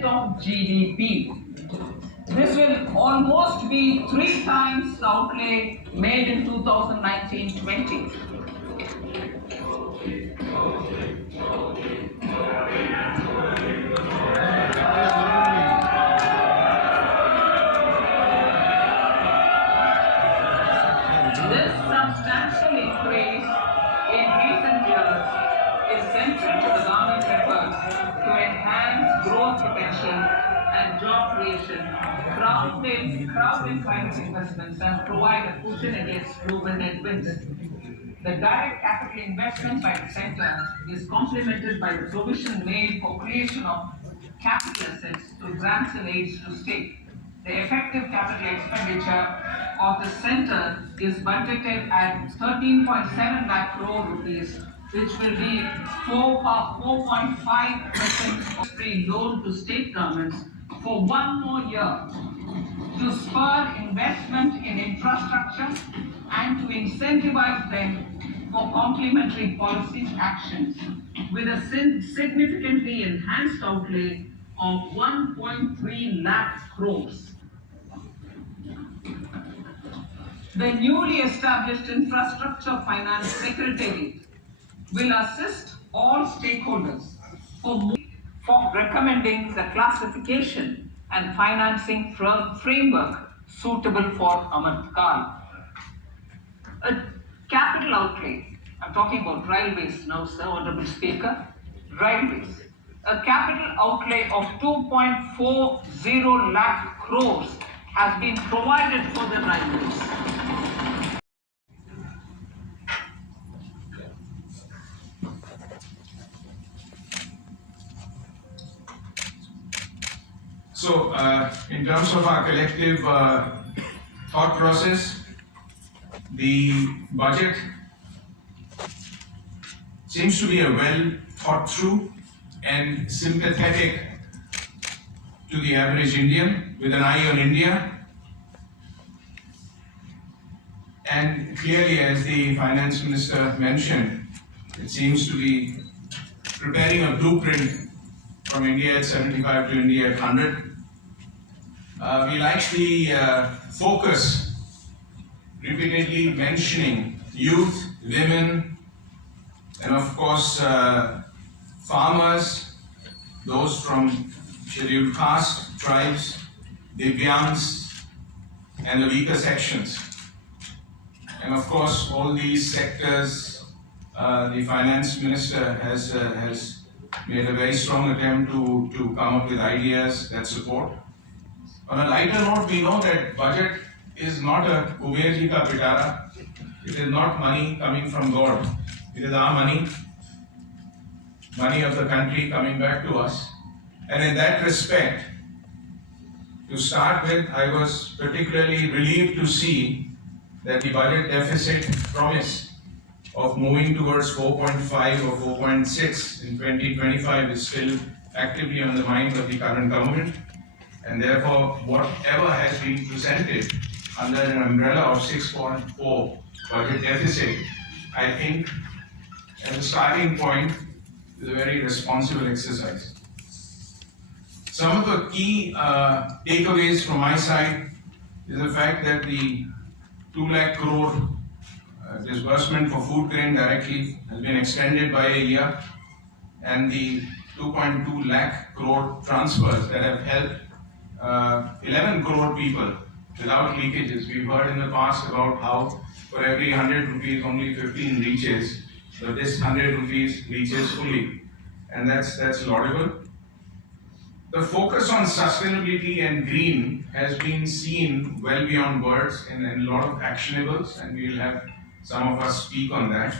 percent of GDP. This will almost be 3 times the outlay made in 2019-20. This substantial increase in recent years is central to the government's efforts to enhance growth potential and job creation, crowd in private investments, and provide a cushion against global headwinds. The direct capital investment by the sector is complemented by the provision made for creation of capital assets through grants and aids to state. The effective capital expenditure of the center is budgeted at 13.7 lakh crore rupees, which will be 4.5% free loan to state governments for 1 more year to spur investment in infrastructure and to incentivize them for complementary policy actions with a significantly enhanced outlay of 1.3 lakh crores. The newly established Infrastructure Finance Secretariat will assist all stakeholders for recommending the classification and financing framework suitable for Amartkal. A capital outlay, I'm talking about railways now, sir, Honorable Speaker, railways. A capital outlay of 2.40 lakh crores has been provided for the railways. So, in terms of our collective thought process, the budget seems to be a well thought through and sympathetic to the average Indian with an eye on India. And clearly, as the Finance Minister mentioned, it seems to be preparing a blueprint from India at 75 to India at 100. We like the focus, repeatedly mentioning youth, women, and of course farmers, those from scheduled caste, tribes, Divyangs, and the weaker sections. And of course, all these sectors, the Finance Minister has made a very strong attempt to come up with ideas that support. On a lighter note, we know that budget is not a Kuber ji ka pitara. It is not money coming from God. It is our money of the country coming back to us. And in that respect, to start with, I was particularly relieved to see that the budget deficit promise of moving towards 4.5 or 4.6 in 2025 is still actively on the mind of the current government. And therefore, whatever has been presented under an umbrella of 6.4 budget deficit, I think as a starting point is a very responsible exercise. Some of the key takeaways from my side is the fact that the 2 lakh crore disbursement for food grain directly has been extended by a year, and the 2.2 lakh crore transfers that have helped 11 crore people without leakages. We've heard in the past about how for every 100 rupees only 15 reaches, so this 100 rupees reaches fully, and that's laudable. The focus on sustainability and green has been seen well beyond words in a lot of actionables, and we will have some of us speak on that.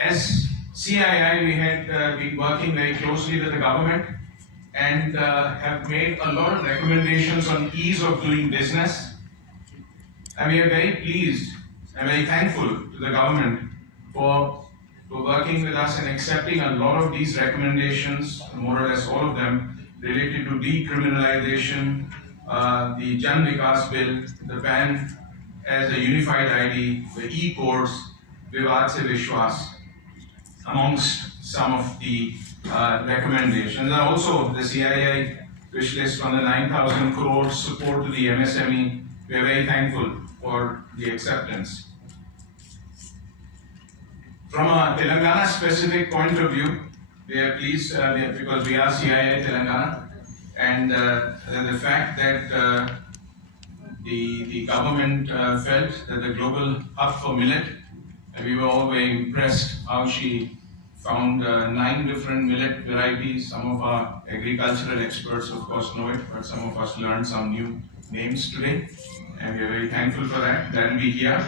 As CII, we had been working very closely with the government and have made a lot of recommendations on ease of doing business. And we are very pleased and very thankful to the government for working with us and accepting a lot of these recommendations, more or less all of them, related to decriminalization, the Jan Vikas Bill, the ban as a unified ID, the e-courts, Vivad Se Vishwas, amongst some of the recommendations. And also the CII wish list on the 9,000 crore support to the MSME. We are very thankful for the acceptance. From a Telangana specific point of view, we are pleased because we are CII Telangana, and the fact that the government felt that the global hub for millet, and we were all very impressed how she found 9 different millet varieties. Some of our agricultural experts, of course, know it, but some of us learned some new names today, and we are very thankful for that. That will be here.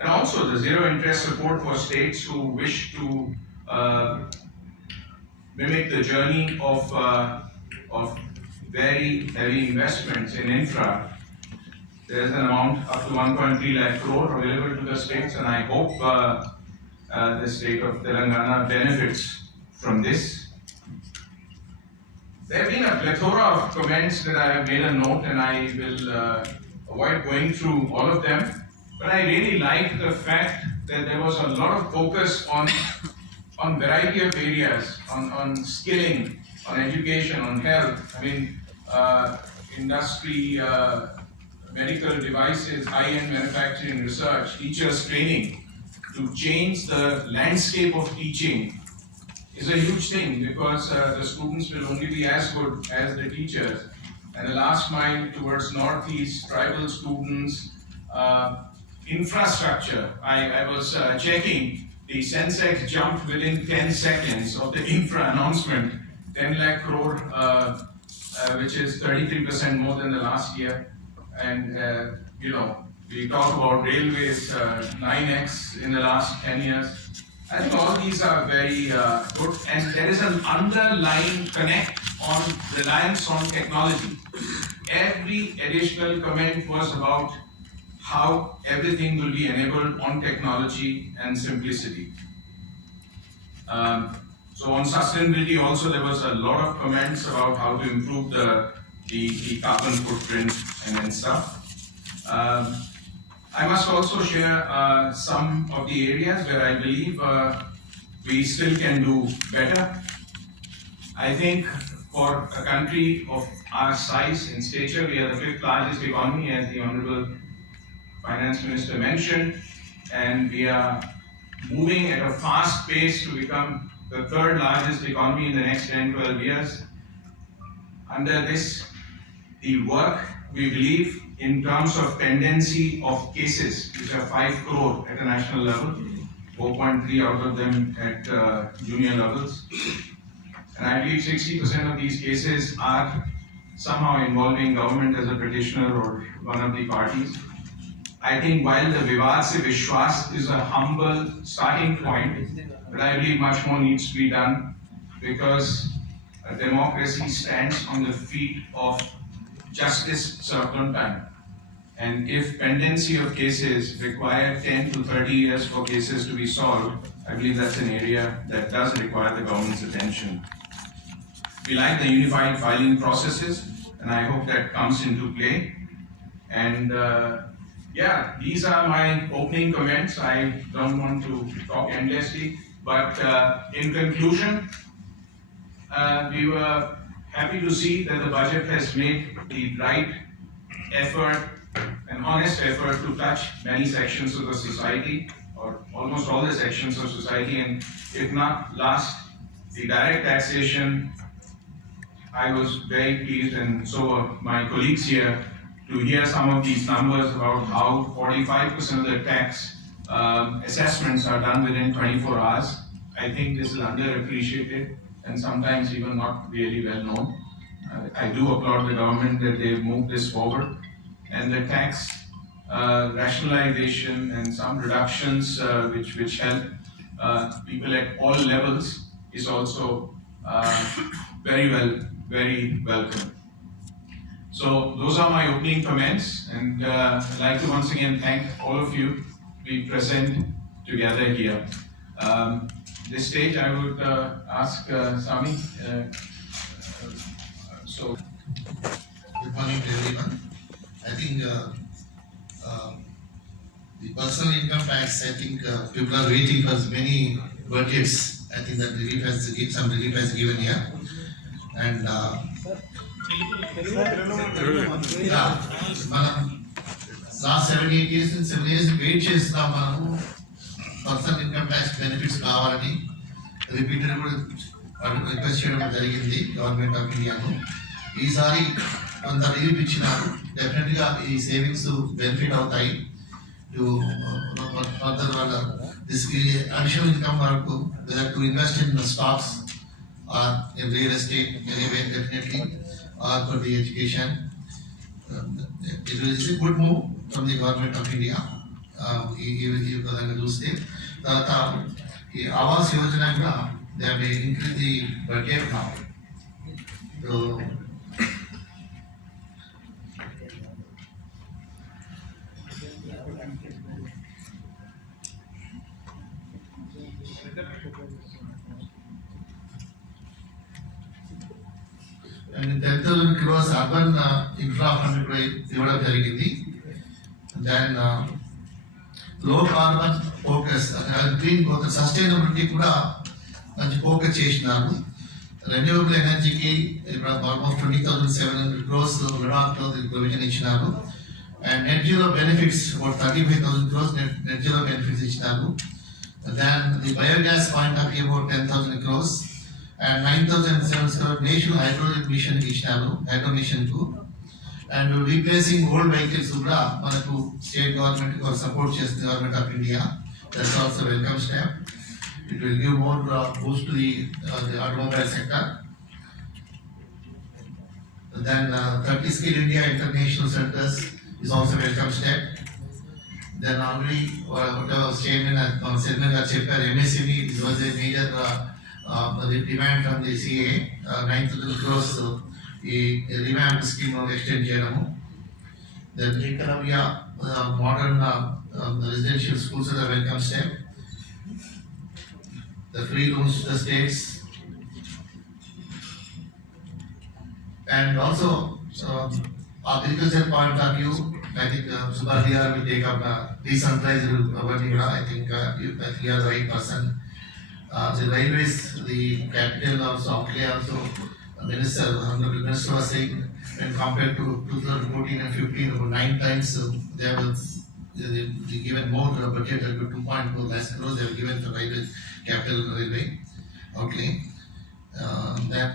And also the zero interest support for states who wish to mimic the journey of very heavy investments in infra. There is an amount up to 1.3 lakh crore available to the states, and I hope the state of Telangana benefits from this. There have been a plethora of comments that I have made a note, and I will avoid going through all of them. But I really like the fact that there was a lot of focus on variety of areas, on skilling, on education, on health. I mean, industry, medical devices, high-end manufacturing, research, teachers training. To change the landscape of teaching is a huge thing, because the students will only be as good as the teachers. And the last mile towards Northeast, tribal students, infrastructure. I was checking, the Sensex jumped within 10 seconds of the infra announcement, 10 lakh crore, which is 33% more than the last year. And we talk about railways, 9x in the last 10 years. I think all these are very good, and there is an underlying connect on reliance on technology. Every additional comment was about how everything will be enabled on technology and simplicity. So on sustainability also, there was a lot of comments about how to improve the carbon footprint and stuff. I must also share some of the areas where I believe we still can do better. I think for a country of our size and stature, we are the 5th largest economy, as the Honorable Finance Minister mentioned, and we are moving at a fast pace to become the 3rd largest economy in the next 10-12 years. Under this, the work, we believe, in terms of pendency of cases, which are 5 crore at a national level, 4.3 out of them at junior levels. And I believe 60% of these cases are somehow involving government as a petitioner or one of the parties. I think while the Vivad Se Vishwas is a humble starting point, but I believe much more needs to be done, because a democracy stands on the feet of justice served on time. And if pendency of cases require 10 to 30 years for cases to be solved, I believe that's an area that does require the government's attention. We like the unified filing processes, and I hope that comes into play. And yeah, these are my opening comments. I don't want to talk endlessly, but in conclusion, we were happy to see that the budget has made the right effort, an honest effort to touch many sections of the society, or almost all the sections of society, and if not last, the direct taxation. I was very pleased, and so were my colleagues here, to hear some of these numbers about how 45% of the tax assessments are done within 24 hours. I think this is underappreciated and sometimes even not really well known. I do applaud the government that they've moved this forward, and the tax rationalization and some reductions which help people at all levels is also very welcome. So those are my opening comments, and I'd like to once again thank all of you to be present together here. This stage I would ask Sami. Good morning to everyone. I think the personal income tax, I think people are waiting for many budgets I think that some relief has given here. And yeah, మనం last 7-8 years నుంచి 7 years wait చేస్తున్నాం మనము personal income tax benefits కావాలని రిపీటెడ్ కూడా రిక్వెస్ట్ చేయడం జరిగింది government of ఇండియాను. ఈసారి కొంత రిలీఫ్ ఇచ్చినారు. డెఫినెట్గా ఈ సేవింగ్స్ బెనిఫిట్ అవుతాయి టు ఫర్దర్ వాళ్ళ దిస్ అడిషనల్ ఇన్కమ్ వరకు whether to invest in the stocks or in real estate anyway definitely or for the education. It is a good move from the government of India. ఈ విధంగా చూస్తే తర్వాత ఈ ఆవాస్ యోజన కూడా they have increased the budget now. So and 10,000 crores urban infra fund కూడా ఇవ్వడం జరిగింది. Then low carbon focus green growth sustainability కూడా మంచి ఫోకస్ చేసినారు. రెన్యూవబుల్ ఎనర్జీకి ఇప్పుడు ఆల్మోస్ట్ 20,700 crores లడాఖ్లో ప్రొవిజన్ ఇచ్చినారు. And net zero benefits about 35,000 crores net zero benefits ఇచ్చినారు. Then the biogas point of view about 10,000 crores and 9,700 crores national hydrogen mission ఇచ్చినారు, హైడ్రో మిషన్ కు. అండ్ రీప్లేసింగ్ ఓల్డ్ వెహికల్స్ కూడా మనకు స్టేట్ గవర్నమెంట్ సపోర్ట్ చేస్తుంది government of India. That's also welcome step. It will give more boost to the automobile sector. Then 30 Skill India International Centers is also a welcome step. Then already whatever chairman got చెప్పారు, MSME was a major demand from the CA, 9,000 crores ఈ revamp scheme extend చేయడము. Then Eklavya modern residential schools are a welcome step. The free loans to the states, and also agriculture point of view, I think Subhadhya will take up decentralized governing. I think you are the right person. The railways, the capital also, outlay also, Honorable Minister was saying when compared to 2014 and 15, about 9 times they have given more budget, 2.2 lakh crores they have given to railway, capital railway outlay. Then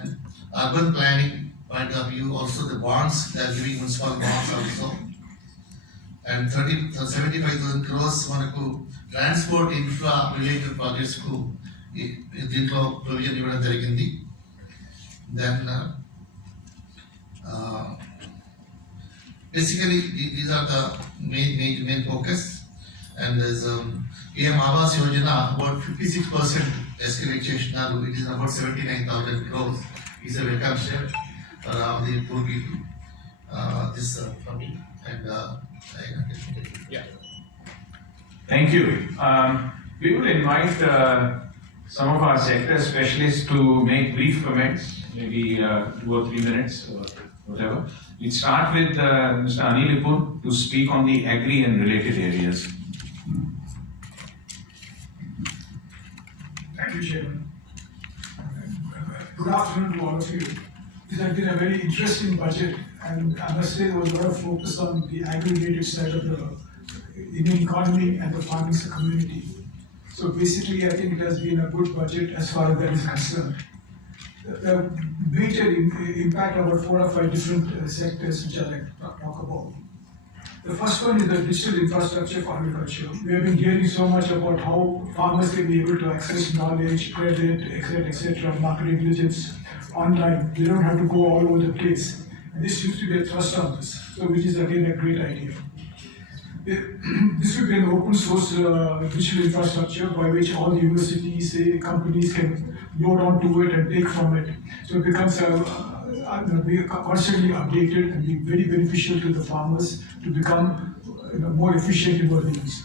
urban planning point of view, also the bonds, they are giving municipal bonds also. And 75,000 crores మనకు transport infra related projects కు దీంట్లో ప్రొవిజన్ ఇవ్వడం జరిగింది. Then basically these are the main focus. And there's PM Awas Yojana about 56% escalate చేసినారు. It is about 79,000 crores. It's a welcome step for all the poor people. This for me and Thank you. We will invite some of our sector specialists to make brief comments, maybe 2 or 3 minutes or whatever. We'll start with Mr. Anil Ipun to speak on the agri and related areas. Thank you, Chairman. Good afternoon to all of you. This has been a very interesting budget, and I must say there was a lot of focus on the agri-related side of the Indian economy and the farming community. So basically, I think it has been a good budget as far as that is concerned. The major impact about 4 or 5 different sectors which I'd like to talk about. The first one is the digital infrastructure for agriculture. We have been hearing so much about how farmers can be able to access knowledge, credit, etc., market intelligence online. They don't have to go all over the place. And this seems to be a thrust on this, so which is again a great idea. This will be an open source digital infrastructure by which all the universities, companies can load onto it and take from it. So it becomes be constantly updated and be very beneficial to the farmers to become more efficient in what they use.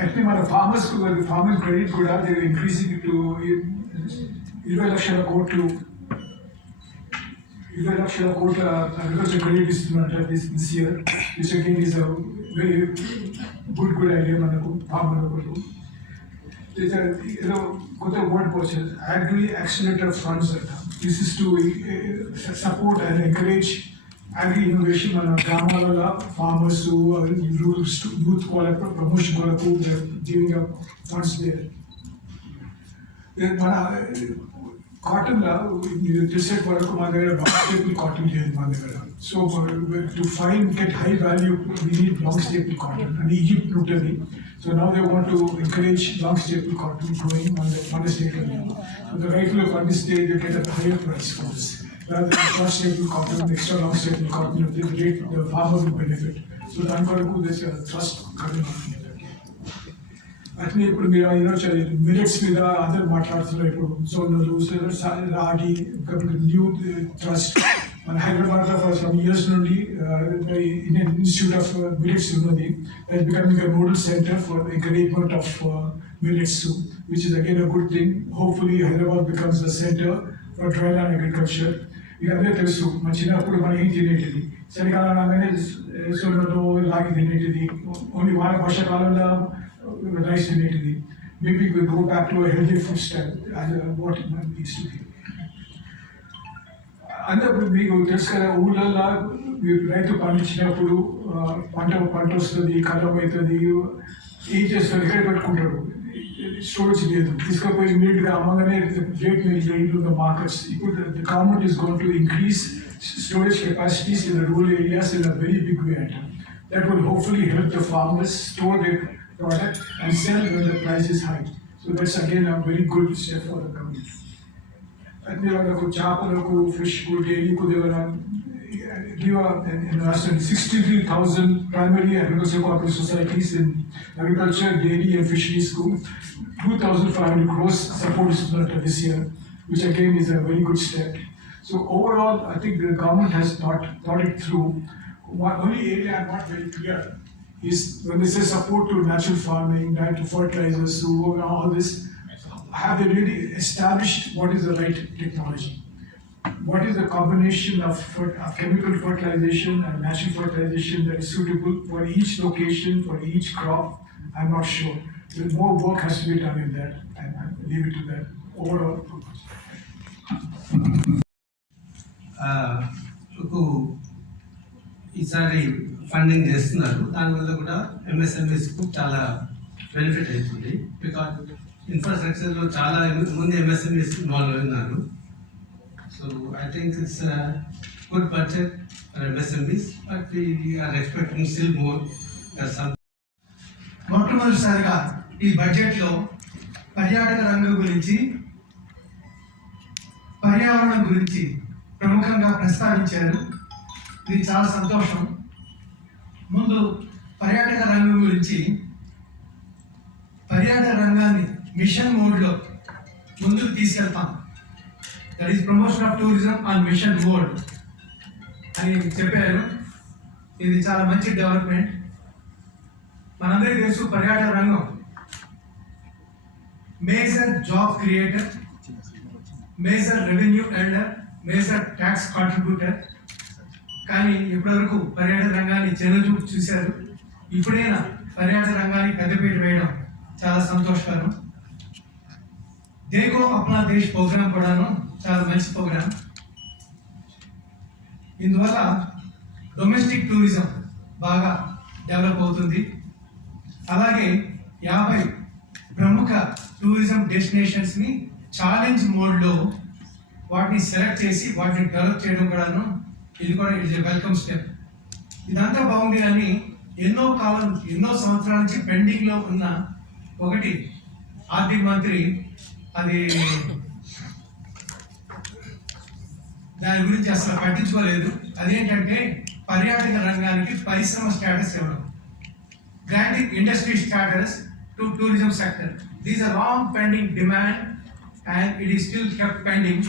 Actually, మన farmers farming credit కూడా they are increasing it to 20 లక్షల కోట్లు 20 లక్షల కోట్ల agriculture credit ఇస్తున్నట్టు this year, which again is a very good idea మనకు ఫార్మర్లకు. ఏదో కొత్త వర్డ్ వచ్చేది అగ్రి యాక్సిలరేటర్ ఫండ్స్ అంట. This is to support and encourage agri innovation మన గ్రామాలలో ఫార్మర్స్ యూత్ వాళ్ళ ప్రమోషన్ కొరకు గివింగ్ అప్ ఫండ్స్ దేర్. మన కాటన్లో మీరు తెలిసే వరకు మన దగ్గర లాంగ్ స్టేపుల్ కాటన్ లేదు మన దగ్గర. So to find get high value we need long staple cotton and Egypt ఉంటుంది. So now they want to encourage long staple cotton growing on the state level. So the right way on this stage they get a higher price for this. Rather than short staple cotton, extra long staple cotton, the farmer will benefit. So there's a trust coming on in that. అట్లే ఇప్పుడు మీరు మిల్లెట్స్ మీద అందరు మాట్లాడుతున్నారు. ఇప్పుడు సోనలు రాగి new trust మన హైదరాబాద్లో ఫర్ సమ్ ఇయర్స్ నుండి ఇండియన్ ఇన్స్టిట్యూట్ ఆఫ్ మిల్లెట్స్ ఉన్నది. That becoming a nodal center for encouragement of millets too, which is again a good thing. Hopefully Hyderabad becomes a center for dryland agriculture. ఇక అదే తెలుసు మన చిన్నప్పుడు మనం ఏం తినేటిది చలికాలం రాగానే సోనలు రాగి తినేటిది, ఓన్లీ వర్షాకాలంలో రైస్ తినేటిది. Maybe we go back to a healthy food style as what it used to be. అందరూ మీకు తెలుసు కదా ఊళ్ళల్లో రైతు పండించినప్పుడు పంట వస్తుంది, కలం అవుతుంది, ఏం చేస్తారు ఎక్కడ పెట్టుకుంటాడు, స్టోరేజ్ లేదు, తీసుకుపోయి ఇమీడియట్గా అమ్మగానే రేట్ మీద మార్కెట్స్. ఇప్పుడు the government is going to increase storage capacities in the rural areas in a very big way అంట. That will hopefully help the farmers store their product and sell when the price is high. So that's again a very good step for the company. అట్లే వాళ్ళకు చేపలకు ఫిష్కు డైరీకు దేవన give in 63,000 primary agricultural cooperative societies in agriculture, dairy and fisheries కు 2,500 crores support is this year, which again is a very good step. So overall, I think the government has thought it through. One only area I'm not very clear is when they say support to natural farming, to fertilizers, to all this, have they really established what is the right technology? What is the combination of chemical fertilization and natural fertilization that is suitable for each location, for each crop? I'm not sure. More work has to be done in that, and I'll leave it to that. Overall. ఈసారి ఫండింగ్ చేస్తున్నారు, దానివల్ల కూడా ఎంఎస్ఎంఈస్కు చాలా బెనిఫిట్ అవుతుంది. బికాజ్ ఇన్ఫ్రాస్ట్రక్చర్లో చాలా మంది ఎంఎస్ఎంఈస్ ఇన్వాల్వ్ అయినారు. So I think it's good budget for MSMEs, but we're expecting still more. మొట్టమొదటిసారిగా ఈ బడ్జెట్లో పర్యాటక రంగం గురించి, పర్యావరణం గురించి ప్రముఖంగా ప్రస్తావించారు. ఇది చాలా సంతోషం. ముందు పర్యాటక రంగం గురించి, పర్యాటక రంగాన్ని మిషన్ మోడ్లో ముందుకు తీసుకెళ్తాం. That is promotion of tourism on mission mode అని చెప్పారు. ఇది చాలా మంచి డెవలప్మెంట్. మనందరికీ తెలుసు పర్యాటక రంగం major job creator, major revenue earner, major tax contributor. కానీ ఇప్పటివరకు పర్యాటక రంగాన్ని చిన్నచూపు చూశారు. ఇప్పుడైనా పర్యాటక రంగానికి పెద్దపీట వేయడం చాలా సంతోషకరం. దేకో అప్నా దేశ్ ప్రోగ్రాం కూడాను చాలా మంచి ప్రోగ్రాం. ఇందువల్ల డొమెస్టిక్ టూరిజం బాగా డెవలప్ అవుతుంది. అలాగే 50 ప్రముఖ టూరిజం డెస్టినేషన్స్ని ఛాలెంజ్ మోడ్లో వాటిని సెలెక్ట్ చేసి వాటిని డెవలప్ చేయడం కూడాను, ఇది కూడా ఇట్స్ వెల్కమ్ స్టెప్. ఇదంతా బాగుంది. కానీ ఎన్నో సంవత్సరాల నుంచి పెండింగ్లో ఉన్న ఒకటి ఆర్థిక మంత్రి అది దాని గురించి అసలు పట్టించుకోలేదు. అదేంటంటే పర్యాటక రంగానికి పరిశ్రమ స్టేటస్ ఇవ్వడం, granting industry status to tourism sector. These are long pending demand and it is still kept pending.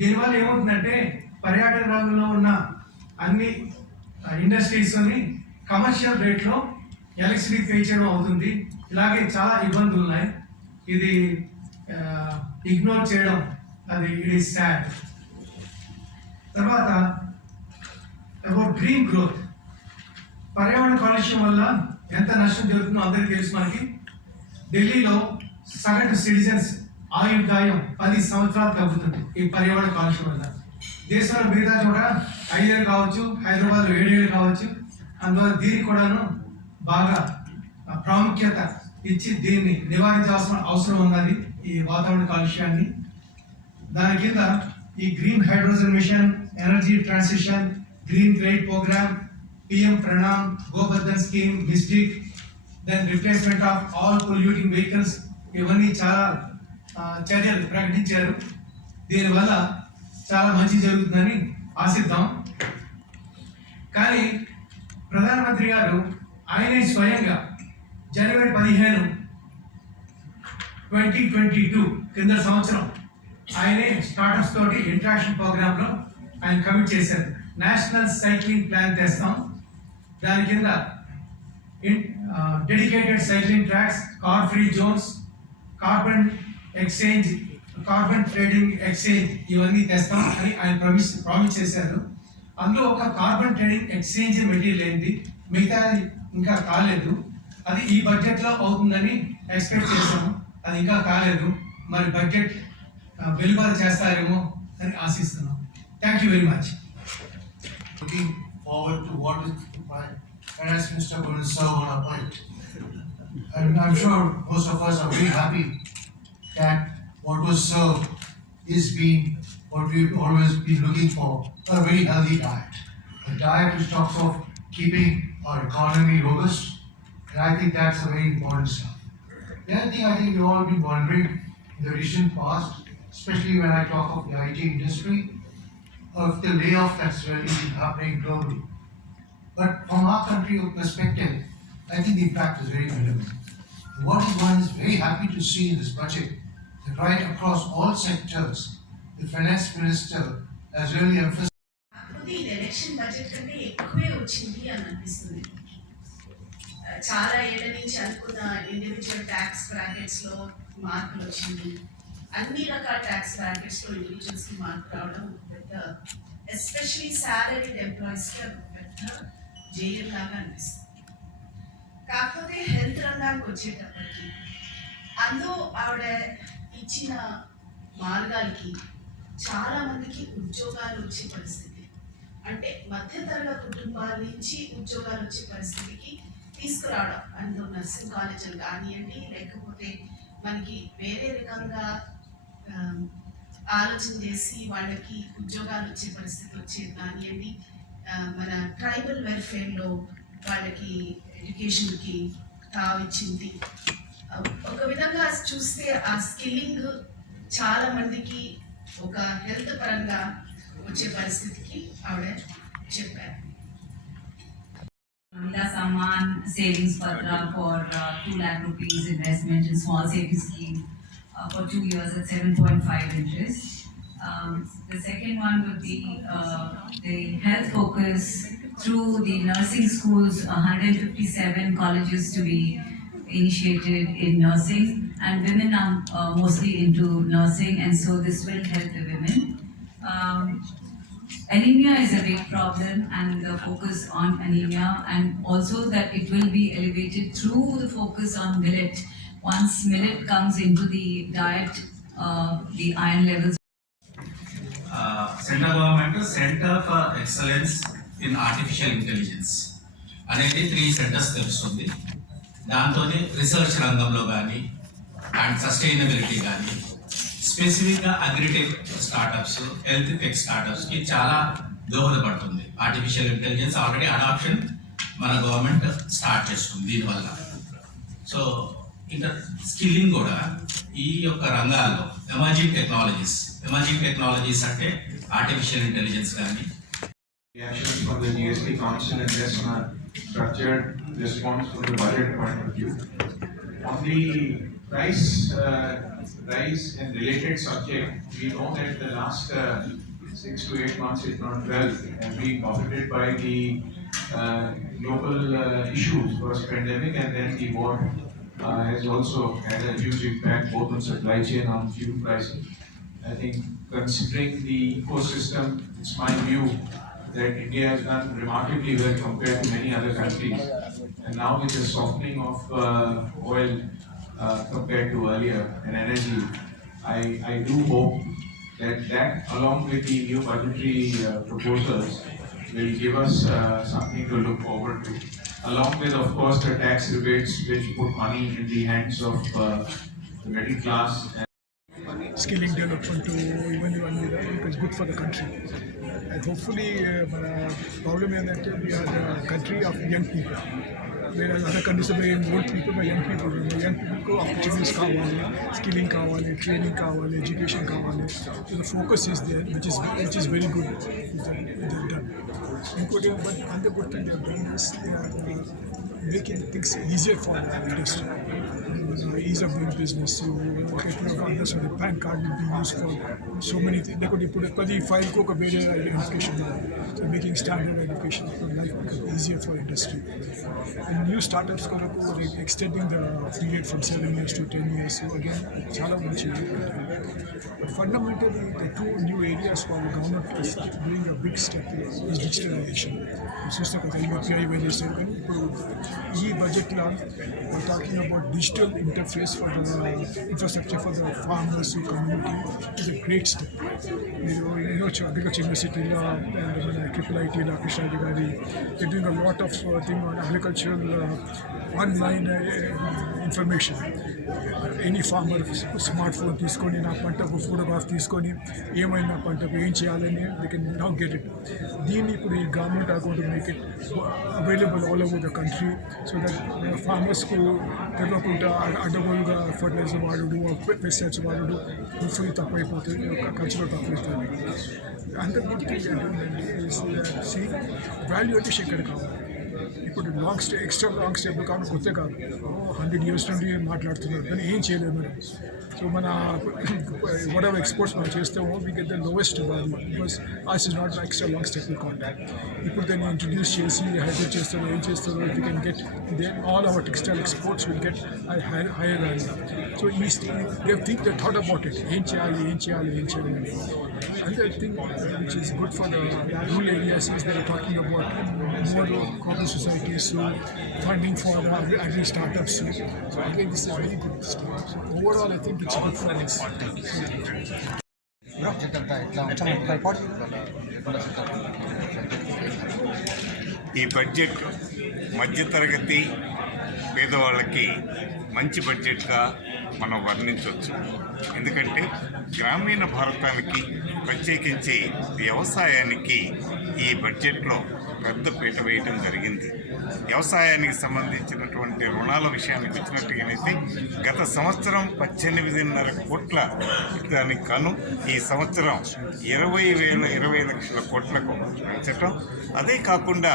దీనివల్ల ఏమవుతుందంటే పర్యాటక రంగంలో ఉన్న అన్ని ఇండస్ట్రీస్ని కమర్షియల్ రేట్లో ఎలక్ట్రిసిటీ పే చేయడం అవుతుంది. ఇలాగే చాలా ఇబ్బందులు ఉన్నాయి. ఇది ఇగ్నోర్ చేయడం, అది ఇట్ ఈస్ సాడ్. తర్వాత అబౌట్ గ్రీన్ గ్రోత్, పర్యావరణ కాలుష్యం వల్ల ఎంత నష్టం జరుగుతుందో అందరికీ తెలుసు మనకి. ఢిల్లీలో సగటు సిటిజన్స్ ఆయుర్దాయం 10 సంవత్సరాలు తగ్గుతుంది ఈ పర్యావరణ కాలుష్యం వల్ల. దేశంలో మిగతా చోట 5 ఏళ్ళు కావచ్చు, హైదరాబాద్లో 7 ఏళ్ళు కావచ్చు. అందువల్ల దీనికి కూడాను బాగా ప్రాముఖ్యత ఇచ్చి దీన్ని నివారించాల్సిన అవసరం ఉన్నది, ఈ వాతావరణ కాలుష్యాన్ని. దాని కింద ఈ green hydrogen mission, energy transition, green credit programme, PM PRANAM, Gobardhan scheme, మిస్టిక్, then replacement of all polluting vehicles, ఇవన్నీ చాలా చర్యలు ప్రకటించారు. దీనివల్ల చాలా మంచి జరుగుతుందని ఆశిద్దాం. కానీ ప్రధానమంత్రి గారు ఆయనే స్వయంగా జనవరి 15, 2022 కింద సంవత్సరం ఆయనే స్టార్టప్స్ తోటి ఇంటరాక్షన్ ప్రోగ్రాంలో ఆయన కమిట్ చేశారు. నేషనల్ సైక్లింగ్ ప్లాన్ తెస్తాం, దాని కింద dedicated cycling tracks, car free Jones, carbon exchange, carbon trading exchange, ఇవన్నీ తెస్తాం అని ఆయన ప్రామిస్ చేశారు. అందులో ఒక కార్బన్ ట్రేడింగ్ ఎక్స్చేంజ్ మెటీరియల్ అయింది, మిగతా ఇంకా కాలేదు. అది ఈ బడ్జెట్లో అవుతుందని ఎక్స్పెక్ట్ చేశాము, అది ఇంకా కాలేదు. మరి బడ్జెట్ వెలువల చేస్తారేమో అని ఆశిస్తున్నాం. Thank you very much. Looking forward to what is my finance minister going to serve on our plate. And I'm sure most of us are very happy that what was served is being what we've always been looking for, a very healthy diet. A diet which talks of keeping our economy robust, and I think that's a very important stuff. The other thing I think we've all been wondering in the recent past, especially when I talk of the IT industry, of the layoff that's really been happening globally. But from our country perspective, I think the impact is very minimal. What one is very happy to see in this budget, that right across all sectors, the finance minister has really emphasized. కాకపోతే ఇది election budget కంటే ఎక్కువే వచ్చింది అని అనిపిస్తుంది. చాలా ఏళ్ల నుంచి అనుకున్న ఇండివిజువల్ ట్యాక్స్ బ్రాకెట్స్ లో మార్పులు వచ్చింది, అన్ని రకాల ట్యాక్స్ బ్రాకెట్స్ లో ఇండివిజువల్స్ కి మార్పు రావడం పెద్ద, ఎస్పెషలీ సాలరీడ్ ఎంప్లాయీస్ కి పెద్ద జైలు లాగా అనిపిస్తుంది. కాకపోతే హెల్త్ రంగానికి వచ్చేటప్పటికి అందులో ఆవిడ ఇచ్చిన మార్గాలకి చాలా మందికి ఉద్యోగాలు వచ్చే పరిస్థితి, అంటే మధ్యతరగతి కుటుంబాల నుంచి ఉద్యోగాలు వచ్చే పరిస్థితికి తీసుకురావడం. అందులో నర్సింగ్ కాలేజీలు కానివ్వండి, లేకపోతే మనకి వేరే రకంగా ఆలోచన చేసి వాళ్ళకి ఉద్యోగాలు వచ్చే పరిస్థితి వచ్చేది కానివ్వండి, మన ట్రైబల్ వెల్ఫేర్లో వాళ్ళకి ఎడ్యుకేషన్కి తావిచ్చింది. ఒక విధంగా చూస్తే ఆ స్కిల్లింగ్ చాలా మందికి ఒక హెల్త్ పరంగా వచ్చే పరిస్థితికి ఆవిడ చెప్పారు. Mahila Samman Savings Patra for 2 lakh rupees investment in small savings scheme for 2 years at 7.5 interest. The second one would be the health focus through the nursing schools, 157 colleges to be initiated in nursing, and women are mostly into nursing, and so this will help the women. Anemia is a big problem, and the focus on anemia, and also that it will be elevated through the focus on millet. Once millet comes into the diet, the iron levels. Central government centre for excellence in artificial intelligence అనేది 3 సెంటర్స్ తెలుస్తుంది. దాంతో రీసెర్చ్ రంగంలో కానీ and sustainability కానీ స్పెసిఫిక్గా agritech startups, health tech స్టార్టప్స్కి చాలా దోహదపడుతుంది. ఆర్టిఫిషియల్ ఇంటెలిజెన్స్ ఆల్రెడీ అడాప్షన్ మన గవర్నమెంట్ స్టార్ట్ చేస్తుంది దీనివల్ల. సో ఇంకా స్కిల్లింగ్ కూడా ఈ యొక్క రంగాల్లో ఎమర్జింగ్ టెక్నాలజీస్ అంటే ఆర్టిఫిషియల్ ఇంటెలిజెన్స్ కానీ. Reactions from the GST Council and just a structured response from the budget point of view. On the price rise and related subject, we know that the last 6 to 8 months, if not 12, have been buffeted by the global issues. First pandemic and then the war has also had a huge impact both on supply chain and on fuel pricing. I think considering the ecosystem, it's my view that India has done remarkably well compared to many other countries. And now with the softening of oil compared to earlier and energy, I do hope that along with the new budgetary proposals will give us something to look forward to. Along with, of course, the tax rebates which put money in the hands of the middle class. Skilling development to even because good for the country. And hopefully, problem is that we are the country of young people. Whereas other countries are very old people, but young people. Young people को opportunities కావాలి, skilling కావాలి, training కావాలి, education కావాలి. So the focus is there, which is very good. They've done. Including, but another good thing they've done is they are making things easier for the industry. Ease of doing business. So, so the PAN card will be used for so many things. They could put a file ko education. So making standard education for life become easier for industry. And new startups ko extending the period from 7 years to 10 years. So again, chala manchi. But fundamentally, the two new areas for the government is doing a big step is digitalization. UPI validation. E budget law, we're talking about digital interface for the infrastructure for the farmers and community is a great step. Agriculture University and IIT, Krishna Digari, they're doing a lot of thing on agricultural online information. Any farmer smartphone తీసుకొని నా పంటకు ఫోటోగ్రాఫ్ తీసుకొని ఏమైనా పంటకు ఏం చేయాలని they can now get it. దీన్ని ఇప్పుడు ఈ government are going to make it available all over the country so that farmersకు తెలియకుండా అడ్డగోలుగా ఫర్టిలైజర్ వాడుడు పెస్టిసైడ్స్ వాడుడు ఉఫ్ఫీ తక్కువైపోతుంది, ఖర్చులో తక్కువైపోతుంది. అంత గుడ్ థింగ్ వాల్యూ అడిషన్ ఇక్కడ కావాలి. ఇప్పుడు ఎక్స్ట్రా లాంగ్ స్టెప్ కాదు, కొత్త కాదు, 100 years నుండి మాట్లాడుతున్నారు కానీ ఏం చేయలేదు మనం. సో మన వాట్ ఎవర్ ఎక్స్పోర్ట్స్ మనం చేస్తామో we get the lowest value because as is not extra long step contact. ఇప్పుడు దాన్ని ఇంట్రడ్యూస్ చేసి హైడ్రేట్ చేస్తారు, ఏం చేస్తారు, we can get then all our textile exports will get higher value. So ఈ they think they thought about it, ఏం చేయాలి. Another thing which is good for the rural areas is they are talking about more cooperative societies, so funding for agri startups. So again, this is a very good step. So overall, I think it's good for us. ఈ బడ్జెట్ మధ్యతరగతి పేదవాళ్ళకి మంచి బడ్జెట్గా మనం వర్ణించవచ్చు. ఎందుకంటే గ్రామీణ భారతానికి ప్రత్యేకించి వ్యవసాయానికి ఈ బడ్జెట్లో పెద్ద పీట వేయడం జరిగింది. వ్యవసాయానికి సంబంధించినటువంటి రుణాల విషయానికి వచ్చినట్టుగానైతే గత సంవత్సరం 18.5 కోట్ల దానికి గాను ఈ సంవత్సరం 20 లక్షల కోట్లకు పెంచటం. అదే కాకుండా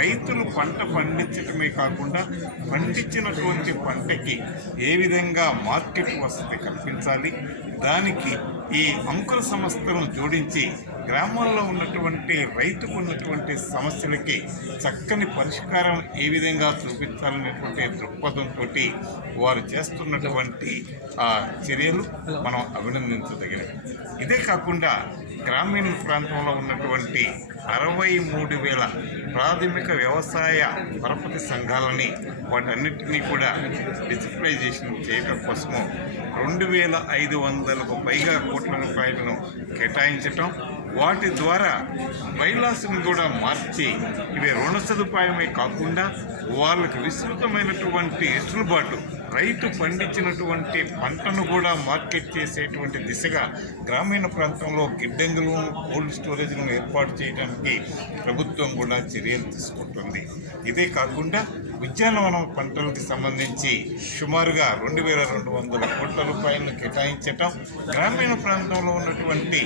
రైతులు పంట పండించడమే కాకుండా పండించినటువంటి పంటకి ఏ విధంగా మార్కెట్ వసతి కల్పించాలి, దానికి ఈ అంకుర సంస్థలను జోడించి గ్రామాల్లో ఉన్నటువంటి రైతుకు ఉన్నటువంటి సమస్యలకి చక్కని పరిష్కారం ఏ విధంగా చూపించాలనేటువంటి దృక్పథంతో వారు చేస్తున్నటువంటి చర్యలు మనం అభినందించదగినవి. ఇదే కాకుండా గ్రామీణ ప్రాంతంలో ఉన్నటువంటి 63,000 ప్రాథమిక వ్యవసాయ పరపతి సంఘాలని వాటన్నిటినీ కూడా డిజిటలైజేషన్ చేయడం కోసము 2,500కు పైగా కోట్ల రూపాయలను కేటాయించటం, వాటి ద్వారా బైలాసును కూడా మార్చి ఇవి రుణ సదుపాయమే కాకుండా వాళ్ళకు విస్తృతమైనటువంటి వెసులుబాటు, రైతు పండించినటువంటి పంటను కూడా మార్కెట్ చేసేటువంటి దిశగా గ్రామీణ ప్రాంతంలో గిడ్డంగులు, కోల్డ్ స్టోరేజ్లను ఏర్పాటు చేయడానికి ప్రభుత్వం కూడా చర్యలు తీసుకుంటుంది. ఇదే కాకుండా ఉద్యానవనం పంటలకు సంబంధించి సుమారుగా 2,200 కోట్ల రూపాయలను కేటాయించటం, గ్రామీణ ప్రాంతంలో ఉన్నటువంటి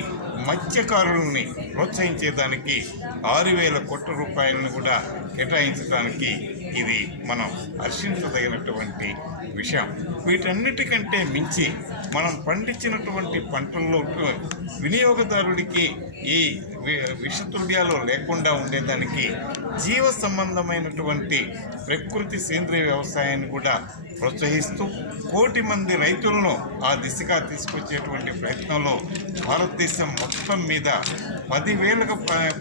మత్స్యకారులని ప్రోత్సహించేదానికి 6,000 కోట్ల రూపాయలను కూడా కేటాయించడానికి ఇది మనం హర్షించదగినటువంటి విషయం. వీటన్నిటికంటే మించి మనం పండించినటువంటి పంటల్లో వినియోగదారుడికి ఈ విషతుల్యాలు లేకుండా ఉండేదానికి జీవ సంబంధమైనటువంటి ప్రకృతి సేంద్రియ వ్యవసాయాన్ని కూడా ప్రోత్సహిస్తూ 1,00,00,000 మంది రైతులను ఆ దిశగా తీసుకొచ్చేటువంటి ప్రయత్నంలో భారతదేశం మొత్తం మీద 10,000కు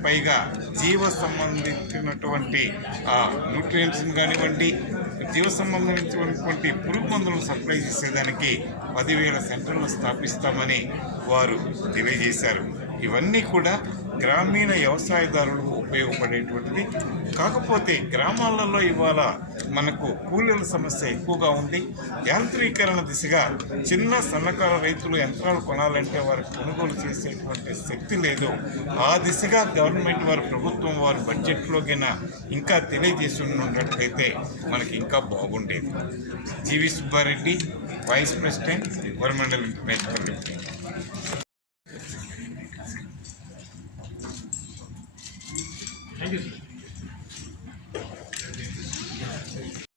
పైగా జీవ సంబంధించినటువంటి న్యూట్రియంట్స్ని కానివ్వండి, జీవ సంబంధించినటువంటి పురుగు మందులను సప్లై చేసేదానికి 10,000 సెంటర్లు స్థాపిస్తామని వారు తెలియజేశారు. ఇవన్నీ కూడా గ్రామీణ వ్యవసాయదారులకు ఉపయోగపడేటువంటిది. కాకపోతే గ్రామాలలో ఇవాళ మనకు కూలీల సమస్య ఎక్కువగా ఉంది. యాంత్రీకరణ దిశగా చిన్న సన్నకారు రైతులు యంత్రాలు కొనాలంటే వారికి కొనుగోలు చేసేటువంటి శక్తి లేదు. ఆ దిశగా గవర్నమెంట్ వారు, ప్రభుత్వం వారు బడ్జెట్లోకినా ఇంకా తెలియజేసి ఉన్నట్లయితే మనకి ఇంకా బాగుండేది. G V Subbareddy, vice president, Coromandel international limited. Thank you sir.